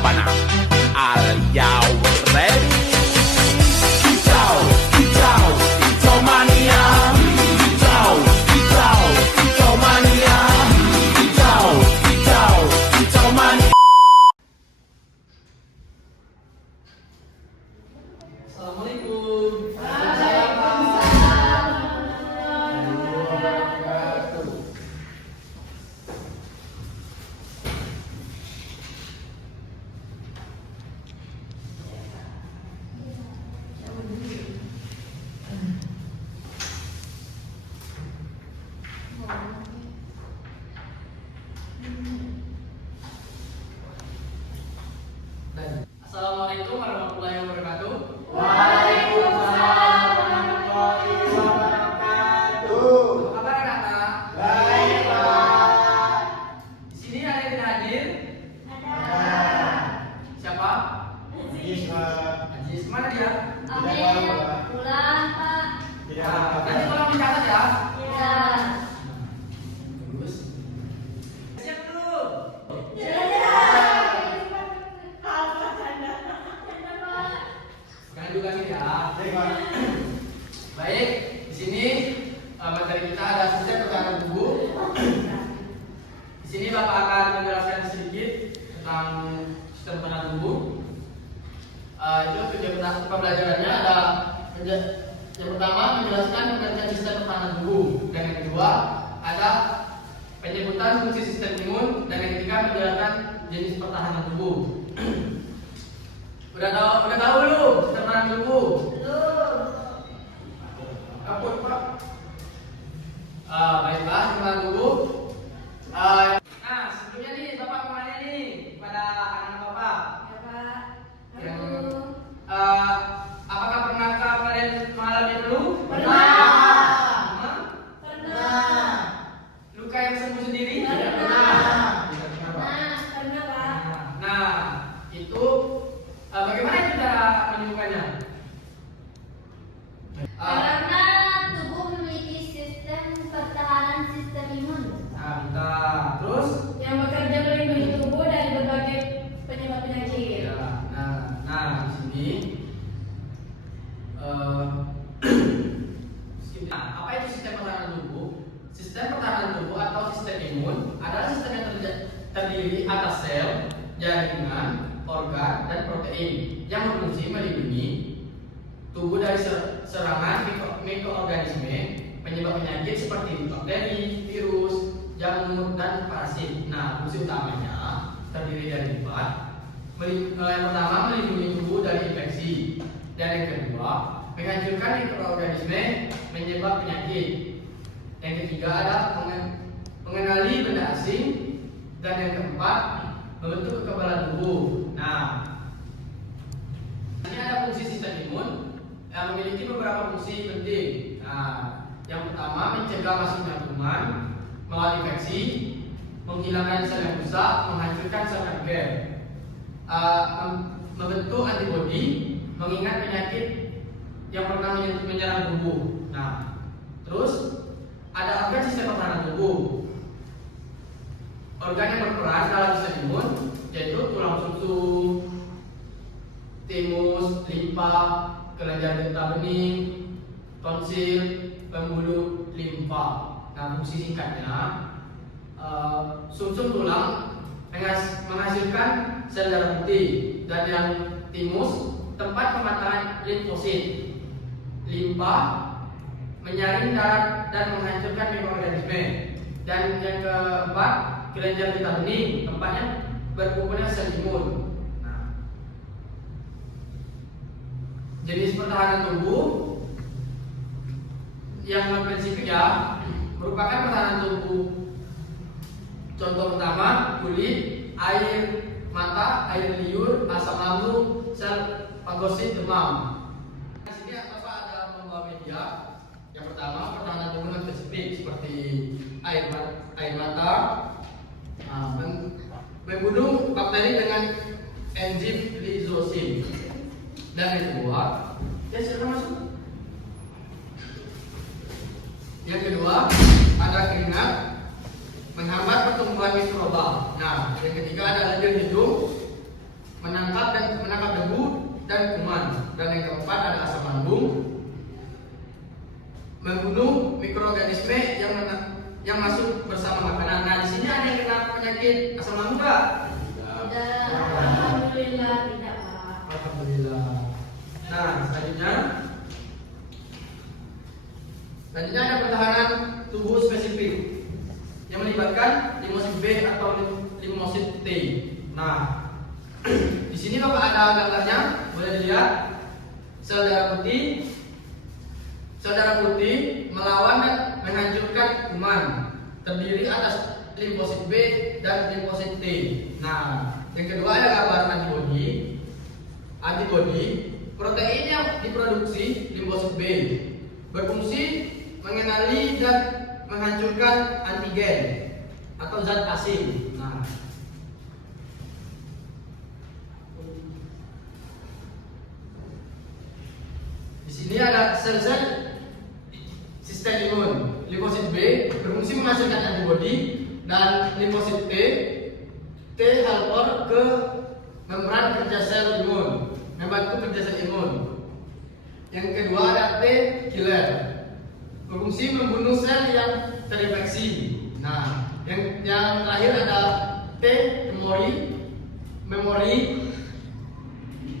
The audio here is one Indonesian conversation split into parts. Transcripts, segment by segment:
Sabana. Are you ready? Kicau, kicau, kicau mania. Kicau, kicau, kicau mania. Kicau, kicau, kicau mania. Assalamualaikum. Assalamualaikum warahmatullahi wabarakatuh. Waalaikumsalam warahmatullahi wabarakatuh. Apa kabar anak-anak? Baik, Pak. Di sini ada yang tidak hadir? Ada. Siapa? Ajis, Pak. Ajis. Mana dia? Tidak tahu, Pak. Pulang, Pak. Tidak Nah, apa-apa. nanti tolong dicatat ya. Ya. Terus. Siap dulu. Sekali dulu lagi ya. Baik, Pak. Baik, di sini materi kita ada sistem pertahanan tubuh. Di sini Bapak akan menjelaskan sedikit tentang sistem pertahanan tubuh. Itu tujuan pembelajarannya ada yang pertama menjelaskan pengertian sistem pertahanan tubuh, dan yang kedua ada penyebutan fungsi sistem imun, dan yang ketiga menjelaskan jenis pertahanan tubuh. Udah tahu belum sistem pertahanan tubuh? Kaput, Pak. Baiklah, sistem tubuh. Nah, sebelumnya nih Bapak mau nanya nih kepada anak-anak Bapak. Ya, Pak. Yang Aduh. apakah pernahkah kalian mengalami flu? Pernah. Demam? Pernah. Luka yang sembuh sendiri? Pernah. Tidak pernah, Pak. Pernah, Pak. Nah, itu bagaimana cara menyembuhkannya? Karena tubuh memiliki sistem pertahanan sistem imun Bentar. Terus? yang bekerja melindungi tubuh dari berbagai penyebab penyakit. Ya, nah di sini apa itu sistem pertahanan tubuh? Sistem pertahanan tubuh atau sistem imun adalah sistem yang terdiri atas sel, jaringan, organ, dan protein yang berfungsi melindungi tubuh dari serangan mikroorganisme penyebab penyakit seperti bakteri, virus, jamur, dan parasit. Nah, fungsi utamanya terdiri dari empat. Yang pertama melindungi tubuh dari infeksi, dan yang kedua menghancurkan mikroorganisme penyebab penyakit. Yang ketiga ada mengenali benda asing, dan yang keempat membentuk kekebalan tubuh. Nah, ini ada fungsi sistem imun yang memiliki beberapa fungsi penting. Nah, yang pertama mencegah masuknya kuman, melawan infeksi, menghilangkan sel yang rusak, menghancurkan sel kanker, membentuk antibodi, mengingat penyakit yang pernah menyerang tubuh. Nah, terus ada organ sistem pertahanan tubuh. Organ yang berperan dalam sistem imun yaitu tulang susu, timus, limpa, kelenjar getah bening, tonsil, pembuluh limfa. Nah, fungsi singkatnya sumsum tulang menghasilkan sel darah putih, dan yang timus tempat pematangan limfosit, limpa menyaring darah dan menghancurkan mikroorganisme, dan yang keempat kelenjar getah bening tempatnya berkumpulnya sel imun. Nah, jenis pertahanan tubuh yang prinsipnya ya, merupakan pertahanan tubuh. Contoh pertama kulit, air mata, air liur, asam lambung, sel fagosit, demam. Di sini Bapak ada membawa media. Yang pertama pertahanan tubuh non spesifik seperti air mata, membunuh bakteri dengan enzim lisosim. Dan yang kedua, silakan masuk. Yang kedua ada keringat, menghambat pertumbuhan mikroba. Nah, yang ketiga ada lendir hidung, organisme yang masuk bersama makanan. Nah, di sini ada yang kena penyakit asam lambung nggak? Tidak. Alhamdulillah tidak, Pak. Alhamdulillah. Nah, selanjutnya ada pertahanan tubuh spesifik yang melibatkan limfosit B atau limfosit T. Nah, di sini Bapak ada gambarnya, boleh dilihat. Sel darah putih melawan dan menghancurkan kuman, terdiri atas limfosit B dan limfosit T. Nah, yang kedua ada gambar antibodi. Protein yang diproduksi limfosit B berfungsi mengenali dan menghancurkan antigen atau zat asing. Nah, di sini ada sel-sel sistem imun. Limfosit B berfungsi menghasilkan antibodi dan limfosit T helper ke membran kerja sel imun, membantu kerja sel imun. Yang kedua ada T killer, berfungsi membunuh sel yang terinfeksi. Nah, yang terakhir ada T memori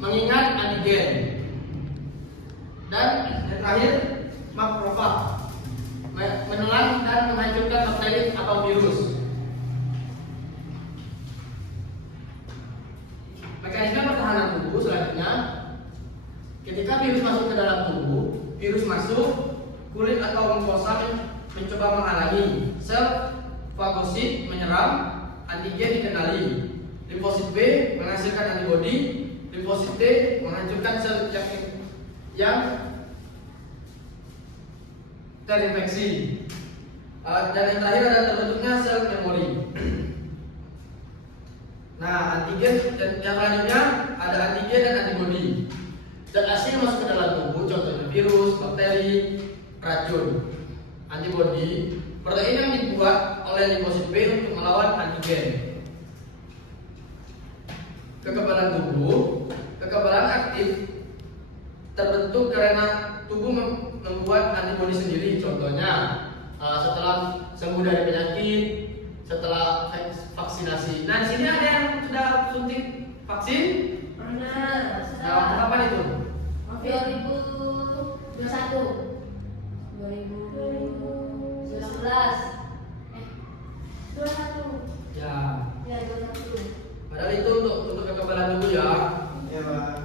mengingat antigen. Dan yang terakhir makrofag, menelan dan menghancurkan bakteri atau virus. Mekanisme pertahanan tubuh selanjutnya, ketika virus masuk ke dalam tubuh, virus masuk, kulit atau mukosa mencoba menghalangi, sel fagosit menyerang, antigen dikenali, limfosit B menghasilkan antibodi, limfosit T menghancurkan sel yang terinfeksi. Dan yang terakhir ada terbentuknya sel memori. Nah, antigen dan yang selanjutnya ada antigen dan antibodi. Zat asing masuk ke dalam tubuh, contohnya virus, bakteri, racun. Antibodi, protein yang dibuat oleh limfosit B untuk melawan antigen. Kekebalan tubuh, kekebalan aktif terbentuk karena tubuh membuat antibodi sendiri. Contohnya setelah sembuh dari penyakit, setelah vaksinasi. Nah, di sini ada yang sudah suntik vaksin? Pernah. Nah, kapan itu? 2021. 2019. 21. Ya. Ya, 21. Padahal itu untuk kekebalan tubuh ya. Iya, Pak.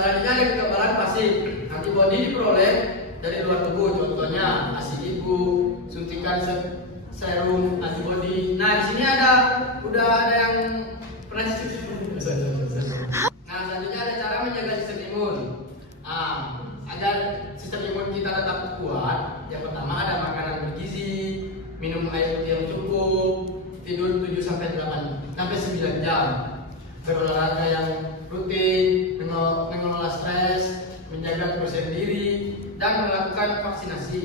Selanjutnya ada kekebalan pasif. Antibodi diperoleh dari luar tubuh, contohnya ASI ibu, suntikan serum antibodi. Nah, di sini udah ada yang pernah disuntik. Nah, selanjutnya ada cara menjaga sistem imun. Agar sistem imun kita tetap kuat, yang pertama ada makanan bergizi, minum air putih yang cukup, tidur 7 sampai 9 jam, berolahraga yang rutin, mengelola stres, menjaga kebersihan diri, dan melakukan vaksinasi.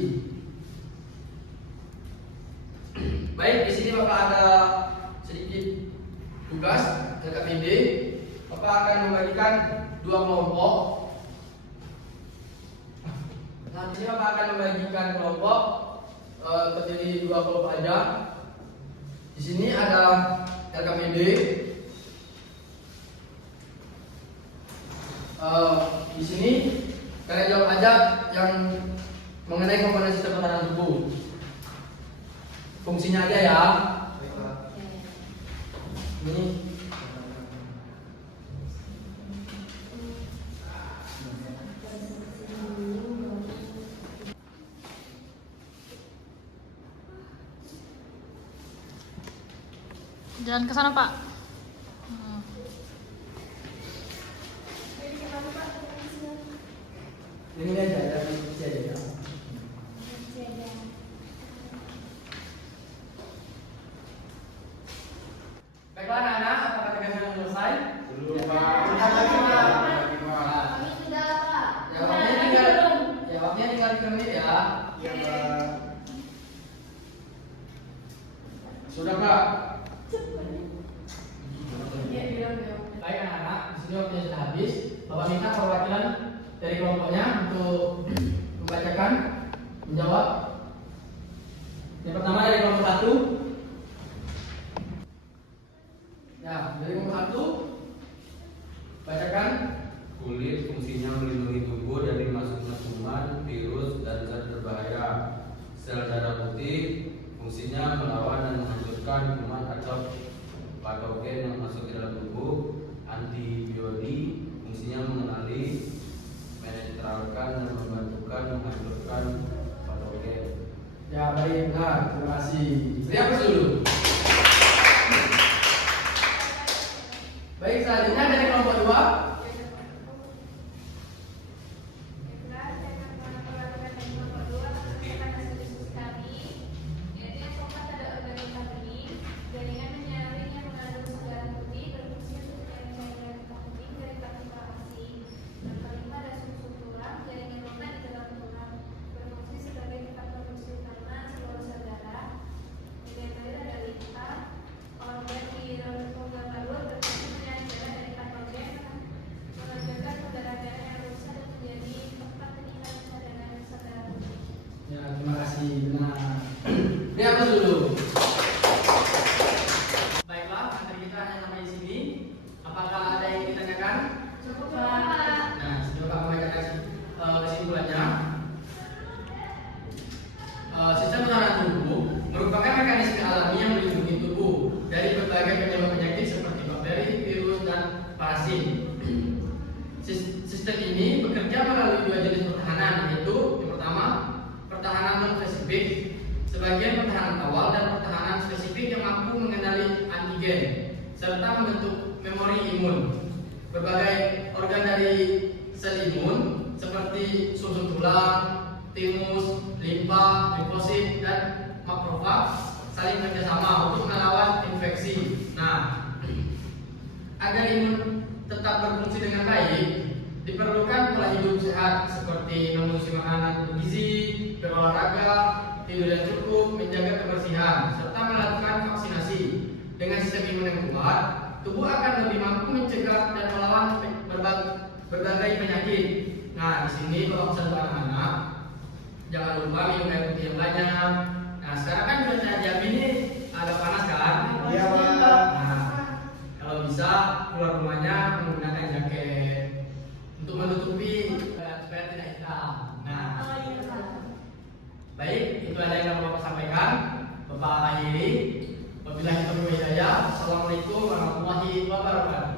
Baik, di sini Bapak ada sedikit tugas LKPD. Bapak akan membagikan 2 kelompok. Nah, ini Bapak akan membagikan kelompok terdiri 2 kelompok aja. Di sini ada LKPD. Di sini kalian jawab aja yang mengenai komponen sistem pertahanan tubuh. Fungsinya aja ya. Ini Jalan ke sana, Pak. ini aja ya, ini aja ya. Baiklah anak-anak, apakah tugas sudah selesai? Belum, Pak. Kami sudah, Pak. Jawabnya tinggal diketik ya. Iya, Pak. Sudah, Pak. Iya, bilang. Baik anak-anak, di sini waktunya sudah habis. Bapak minta perwakilan dari kelompoknya untuk membacakan, menjawab Yang pertama dari kelompok 1. Ya, dari kelompok 1 bacakan. Kulit fungsinya melindungi tubuh dari masuknya kuman, virus, dan zat berbahaya. Sel darah putih fungsinya melawan dan menghancurkan kuman atau patogen yang masuk ke dalam tubuh. Antibiotik fungsinya mengenali, menetralkan, dan membantukan menghancurkan patogen. Ya, baik, benar. Terima kasih. Beri aplaus dulu. Baik, selanjutnya dari kelompok 2. Ya, terima kasih. Benar. Beri aplaus dulu. Baiklah, materi kita hanya sampai di sini. Apakah ada yang ditanyakan? Cukup, Pak. Nah, sebelum Pak membacakan kesimpulannya, sistem pertahanan tubuh merupakan mekanisme alami yang melindungi tubuh dari berbagai penyebab penyakit seperti bakteri, virus, dan parasit. Sistem ini bekerja melalui 2 jenis pertahanan, yaitu yang pertama, pertahanan non-spesifik, sebagian pertahanan awal, dan pertahanan spesifik yang mampu mengenali antigen serta membentuk memori imun. Berbagai organ dari sel imun seperti sumsum tulang, timus, limfa, limfosit, dan makrofag saling bekerjasama untuk melawan infeksi. Nah, agar imun tetap berfungsi dengan baik, diperlukan pola hidup sehat seperti mengonsumsi makanan bergizi, berolahraga, tidur yang cukup, menjaga kebersihan, serta melakukan vaksinasi. Dengan sistem imun yang kuat, tubuh akan lebih mampu mencegah dan melawan berbagai penyakit. Nah, di sini kalau pesan untuk anak-anak, jangan lupa minum air putih yang banyak. Nah, sekarang kan cuaca Jambi ini agak panas kan? Iya, Pak. Nah, kalau bisa keluar rumahnya menggunakan jaket untuk menutupi supaya tidak hitam. Nah, Oh iya, Pak. baik, itu aja yang Bapak sampaikan. Bapak akhiri. Wabillahi taufiq wal hidayah. Assalamualaikum warahmatullahi wabarakatuh.